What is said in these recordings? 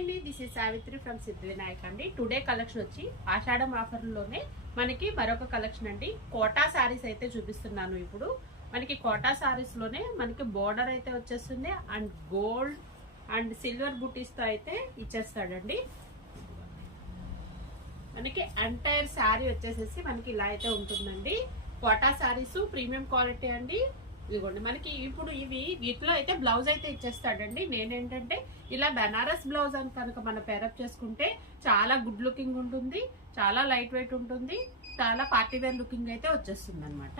అండి, this is Savitri from సిద్ధి వినాయక్ అండి. Today collection వచ్చి ఆషాఢం ఆఫర్లోనే మనకి మరొక కలెక్షన్ అండి. కోటా సారీస్ అయితే చూపిస్తున్నాను. ఇప్పుడు మనకి కోటా సారీస్ లోనే మనకి బోర్డర్ అయితే వచ్చేస్తుంది అండ్ గోల్డ్ అండ్ సిల్వర్ బుటీస్ తో అయితే ఇచ్చేస్తాడండి. మనకి ఎంటైర్ శారీ వచ్చేసేసి మనకి ఇలా అయితే ఉంటుందండి. కోటా సారీస్ ప్రీమియం క్వాలిటీ అండి. ఇదిగోండి మనకి ఇప్పుడు వీటిలో అయితే బ్లౌజ్ అయితే ఇచ్చేస్తాడండి. నేనేంటంటే ఇలా బెనారస్ బ్లౌజ్ అని కనుక మనం పేరప్ చేసుకుంటే చాలా గుడ్ లుకింగ్ ఉంటుంది, చాలా లైట్ వెయిట్ ఉంటుంది, చాలా పార్టీ వేర్ లుకింగ్ అయితే వచ్చేస్తుంది అనమాట.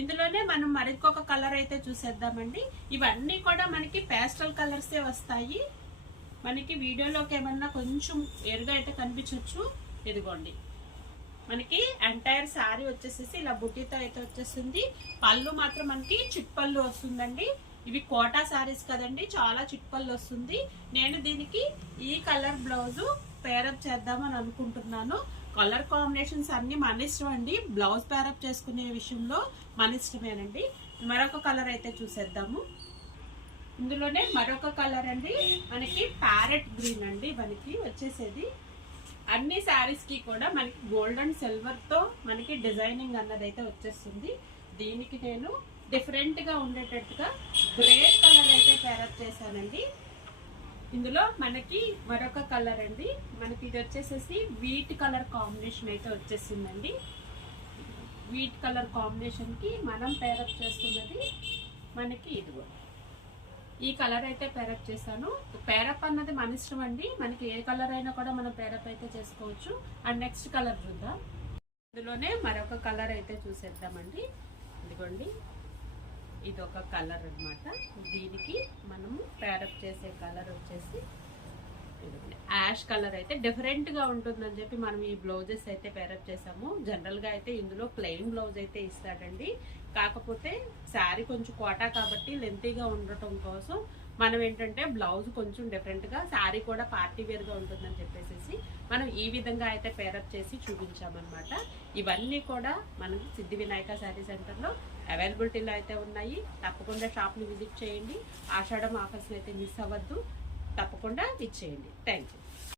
ఇందులోనే మనం మరికొక కలర్ అయితే చూసేద్దామండి. ఇవన్నీ కూడా మనకి పేస్టల్ కలర్సే వస్తాయి. మనకి వీడియోలోకి ఏమన్నా కొంచెం ఎరుగా అయితే కనిపించవచ్చు. ఇదిగోండి మనకి ఎంటైర్ శారీ వచ్చేసేసి ఇలా బుట్టీతో అయితే వచ్చేస్తుంది. పళ్ళు మాత్రం మనకి చిట్పళ్ళు వస్తుందండి. ఇవి కోటా శారీస్ కదండి, చాలా చిట్పళ్ళు వస్తుంది. నేను దీనికి ఈ కలర్ బ్లౌజ్ పేరప్ చేద్దామని అనుకుంటున్నాను. కలర్ కాంబినేషన్స్ అన్ని మన ఇష్టం అండి. బ్లౌజ్ పేరప్ చేసుకునే విషయంలో మన ఇష్టమేనండి. మరొక కలర్ అయితే చూసేద్దాము. ఇందులోనే మరొక కలర్ అండి, మనకి ప్యారెట్ గ్రీన్ అండి. మనకి వచ్చేసేది అన్ని శారీస్ కి కూడా మనకి గోల్డ్ అండ్ సిల్వర్ తో మనకి డిజైనింగ్ అన్నది అయితే వచ్చేస్తుంది. దీనికి నేను డిఫరెంట్ గా ఉండేటట్టుగా గ్రే కలర్ అయితే పేరప్ చేశానండి. ఇందులో మనకి మరొక కలర్ అండి, మనకి ఇది వచ్చేసేసి వీట్ కలర్ కాంబినేషన్ అయితే వచ్చేసిందండి. వీట్ కలర్ కాంబినేషన్ కి మనం పేరప్ చేస్తున్నది మనకి ఇదిగో ఈ కలర్ అయితే పేరప్ చేశాను. పేరప్ అన్నది మన ఇష్టం అండి. మనకి ఏ కలర్ అయినా కూడా మనం పేరప్ అయితే చేసుకోవచ్చు. అండ్ నెక్స్ట్ కలర్ చూద్దాం. ఇందులోనే మరొక కలర్ అయితే చూసేద్దామండి. ఇదిగోండి ఇది ఒక కలర్ అన్నమాట. దీనికి మనము పేరప్ చేసే కలర్ వచ్చేసి యాష్ కలర్ అయితే డిఫరెంట్ గా ఉంటుందని చెప్పి మనం ఈ బ్లౌజెస్ అయితే పేరప్ చేసాము. జనరల్ గా అయితే ఇందులో ప్లెయిన్ బ్లౌజ్ అయితే ఇస్తాడండి. కాకపోతే శారీ కొంచెం కోటా కాబట్టి లెంతీగా ఉండటం కోసం మనం ఏంటంటే బ్లౌజ్ కొంచెం డిఫరెంట్ గా, శారీ కూడా పార్టీ వేర్ గా ఉంటుందని చెప్పేసి మనం ఈ విధంగా అయితే పేరప్ చేసి చూపించామన్నమాట. ఇవన్నీ కూడా మనం సిద్ధి వినాయక శారీ సెంటర్ లో అవైలబిలిటీలో అయితే ఉన్నాయి. తప్పకుండా షాప్ ని విజిట్ చేయండి. ఆషాఢం ఆఫర్స్ అయితే మిస్ అవ్వద్దు. తప్పకుండా ఇచ్చేయండి. Thank you.